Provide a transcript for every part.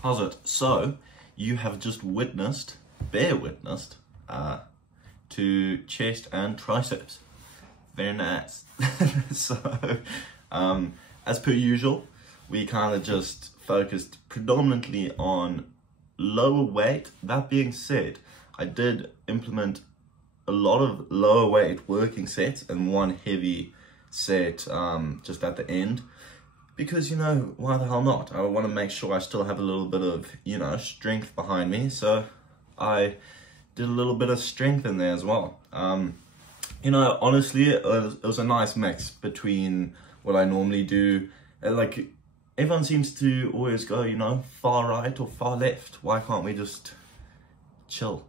How's it? So, you have just bear witnessed, to chest and triceps. Very nice. So, as per usual, we kind of just focused predominantly on lower weight. That being said, I did implement a lot of lower weight working sets and one heavy set just at the end. Because, you know, why the hell not? I want to make sure I still have a little bit of, you know, strength behind me. So I did a little bit of strength in there as well. You know, honestly, it was a nice mix between what I normally do. Like, everyone seems to always go, you know, far right or far left. Why can't we just chill?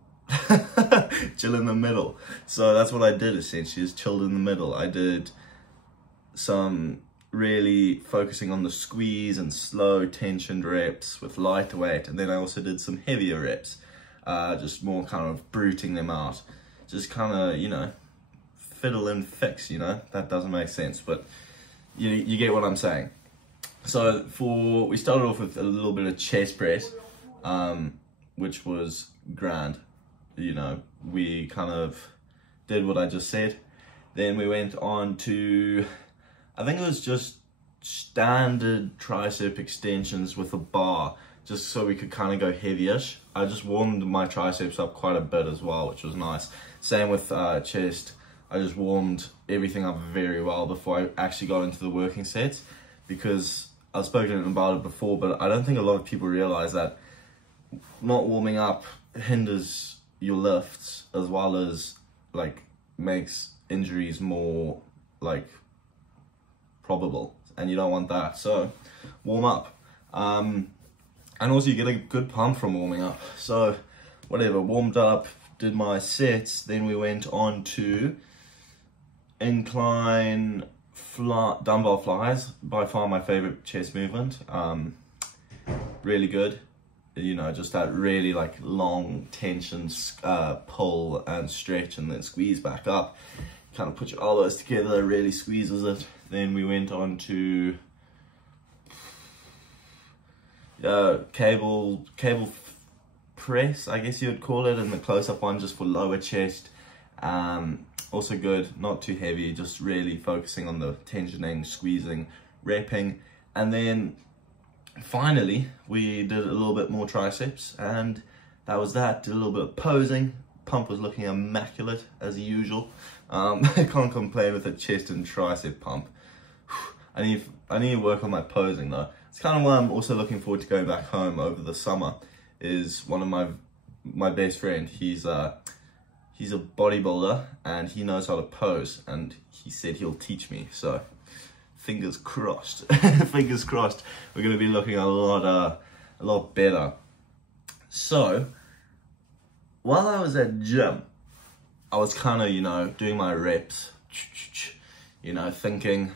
Chill in the middle. So that's what I did, essentially, is chilled in the middle. I did some really focusing on the squeeze and slow tensioned reps with light weight, and then I also did some heavier reps, just more kind of bruting them out, just kind of, you know, fiddle and fix, you know. That doesn't make sense, but you get what I'm saying. So we started off with a little bit of chest press, which was grand. You know, we kind of did what I just said. Then we went on to, I think it was just standard tricep extensions with a bar, just so we could kind of go heavyish. I just warmed my triceps up quite a bit as well, which was nice. Same with chest. I just warmed everything up very well before I actually got into the working sets, because I've spoken about it before, but I don't think a lot of people realize that not warming up hinders your lifts, as well as like makes injuries more like probable, and you don't want that. So warm up, and also you get a good pump from warming up. So whatever, warmed up, did my sets, then we went on to incline dumbbell flies. By far my favorite chest movement. Really good, you know, just that really like long tension pull and stretch, and then squeeze back up, kind of put your elbows together, really squeezes it. Then we went on to cable press, I guess you would call it, and the close-up one just for lower chest. Also good, not too heavy, just really focusing on the tensioning, squeezing, repping. And then finally we did a little bit more triceps, and that was that. Did a little bit of posing. Pump was looking immaculate as usual. I can't complain with a chest and tricep pump. I need to work on my posing though. It's kind of why I'm also looking forward to going back home over the summer. Is one of my best friend. He's a bodybuilder and he knows how to pose, and he said he'll teach me. So fingers crossed. Fingers crossed. We're gonna be looking a lot better. So while I was at gym, I was kind of, you know, doing my reps, you know, thinking,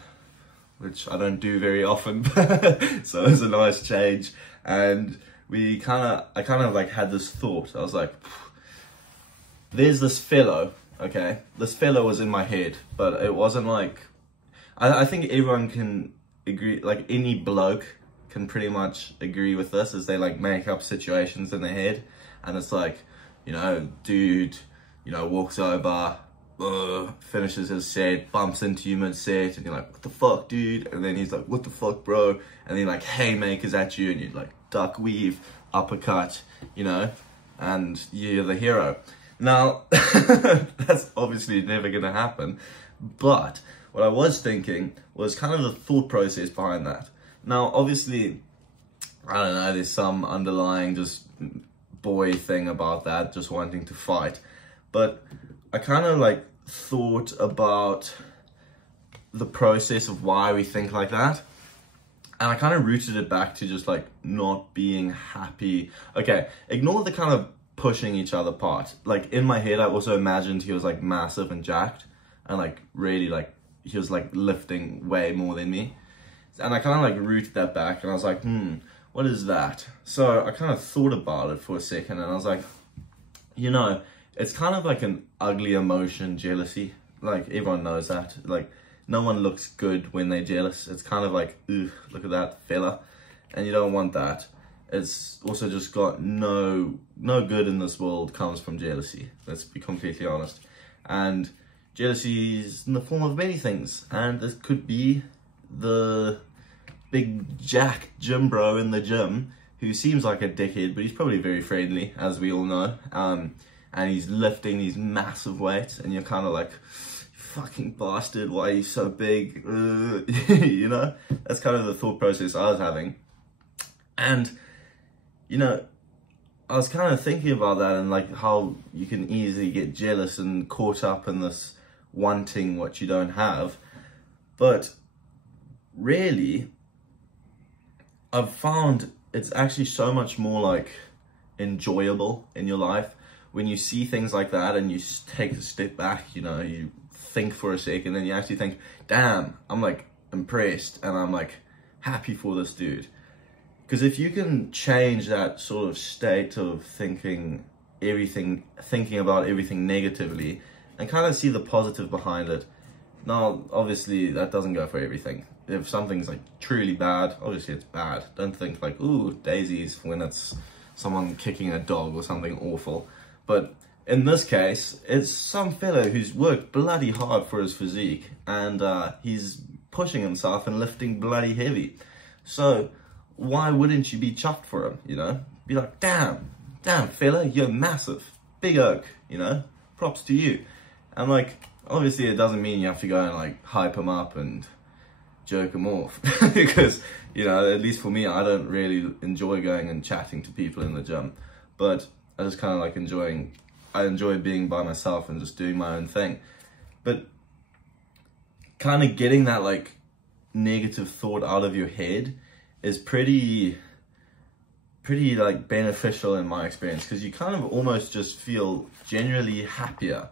which I don't do very often. So it was a nice change. And I kind of like had this thought. I was like, there's this fellow, okay? This fellow was in my head, but it wasn't like, I think everyone can agree, like any bloke can pretty much agree with this, as they like make up situations in their head. And it's like, you know, dude, you know, walks over, finishes his set, bumps into you mid-set, and you're like, what the fuck, dude? And then he's like, what the fuck, bro? And then like haymakers at you, and you like duck, weave, uppercut, you know, and you're the hero. Now, that's obviously never going to happen, but what I was thinking was kind of the thought process behind that. Now, obviously, I don't know, there's some underlying just boy thing about that, just wanting to fight, but I kind of like thought about the process of why we think like that, and I kind of rooted it back to just like not being happy. Okay, ignore the kind of pushing each other part. Like in my head, I also imagined he was like massive and jacked, and like really like he was like lifting way more than me, and I kind of like rooted that back, and I was like, what is that? So I kind of thought about it for a second, and I was like, you know, it's kind of like an ugly emotion, jealousy. Like everyone knows that. Like no one looks good when they're jealous. It's kind of like, ugh, look at that fella, and you don't want that. It's also just got no good in this world comes from jealousy. Let's be completely honest. And jealousy is in the form of many things, and it could be the big jack gym bro in the gym who seems like a dickhead, but he's probably very friendly, as we all know. And he's lifting these massive weights, and you're kind of like, fucking bastard, why are you so big? You know, that's kind of the thought process I was having. And you know, I was kind of thinking about that, and like how you can easily get jealous and caught up in this wanting what you don't have. But really, I've found it's actually so much more like enjoyable in your life when you see things like that and you take a step back, you know, you think for a second and you actually think, damn, I'm like impressed and I'm like happy for this dude. Because if you can change that sort of state of thinking about everything negatively and kind of see the positive behind it. Now, obviously, that doesn't go for everything. If something's like truly bad, obviously it's bad. Don't think like, ooh, daisies when it's someone kicking a dog or something awful. But in this case, it's some fellow who's worked bloody hard for his physique, and he's pushing himself and lifting bloody heavy. So why wouldn't you be chuffed for him, you know? Be like, damn fella, you're massive, big oak, you know? Props to you. And like, obviously it doesn't mean you have to go and like hype him up and jerk him off. Because, you know, at least for me, I don't really enjoy going and chatting to people in the gym. But I just kind of like I enjoy being by myself and just doing my own thing. But kind of getting that like negative thought out of your head is pretty like beneficial in my experience, because you kind of almost just feel generally happier,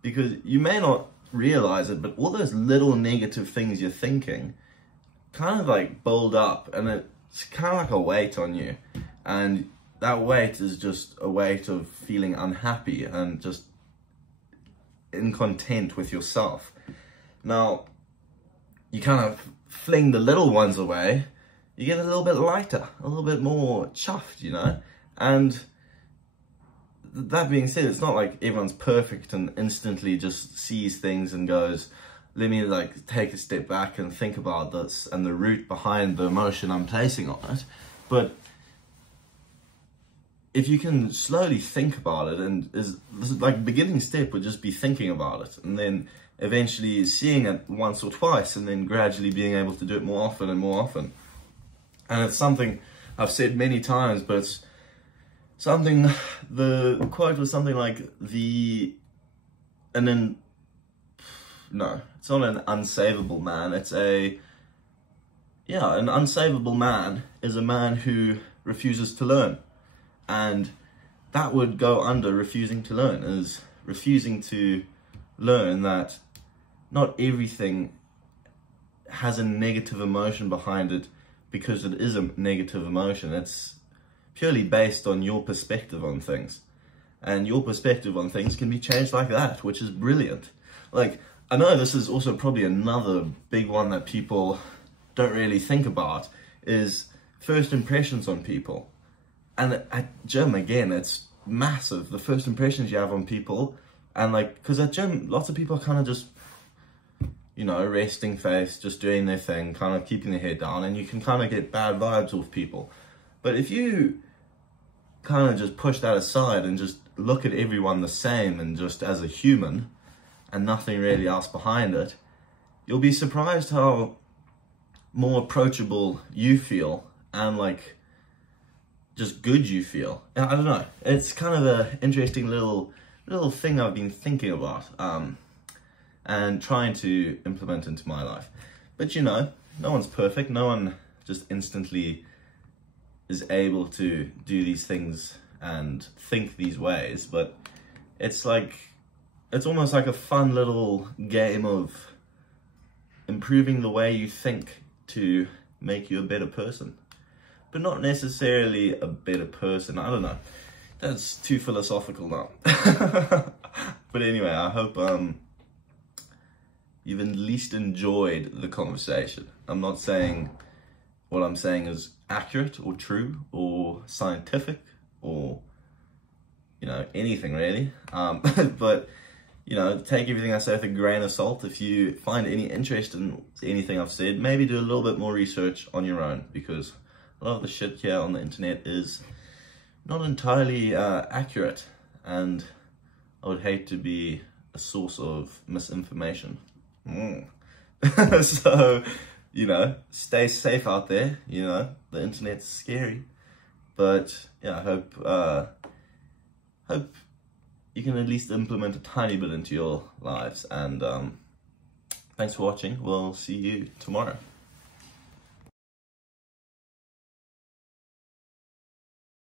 because you may not realize it, but all those little negative things you're thinking kind of like build up, and it's kind of like a weight on you, and that weight is just a weight of feeling unhappy and just incontent with yourself. Now, you kind of fling the little ones away, you get a little bit lighter, a little bit more chuffed, you know? And that being said, it's not like everyone's perfect and instantly just sees things and goes, let me like take a step back and think about this and the root behind the emotion I'm placing on it. But if you can slowly think about it, and this is like beginning step would just be thinking about it, and then eventually seeing it once or twice, and then gradually being able to do it more often and more often. And it's something I've said many times, but it's something, the quote was something like no, it's not an unsavable man, it's an unsavable man is a man who refuses to learn. And that would go under refusing to learn, is refusing to learn that not everything has a negative emotion behind it because it is a negative emotion. It's purely based on your perspective on things. And your perspective on things can be changed like that, which is brilliant. Like, I know this is also probably another big one that people don't really think about, is first impressions on people. And at gym, again, it's massive, the first impressions you have on people. And like, because at gym, lots of people are kind of just, you know, resting face, just doing their thing, kind of keeping their head down, and you can kind of get bad vibes off people. But if you kind of just push that aside and just look at everyone the same and just as a human and nothing really else behind it, you'll be surprised how more approachable you feel and like just good you feel. I don't know, it's kind of an interesting little thing I've been thinking about and trying to implement into my life. But you know, no one's perfect, no one just instantly is able to do these things and think these ways, but it's almost like a fun little game of improving the way you think to make you a better person. But not necessarily a better person, I don't know. That's too philosophical now. But anyway, I hope you've at least enjoyed the conversation. I'm not saying what I'm saying is accurate or true or scientific or, you know, anything really. But, you know, take everything I say with a grain of salt. If you find any interest in anything I've said, maybe do a little bit more research on your own, because a lot of the shit here on the internet is not entirely accurate, and I would hate to be a source of misinformation. So, you know, stay safe out there. You know, the internet's scary, but yeah, I hope you can at least implement a tiny bit into your lives. And thanks for watching. We'll see you tomorrow.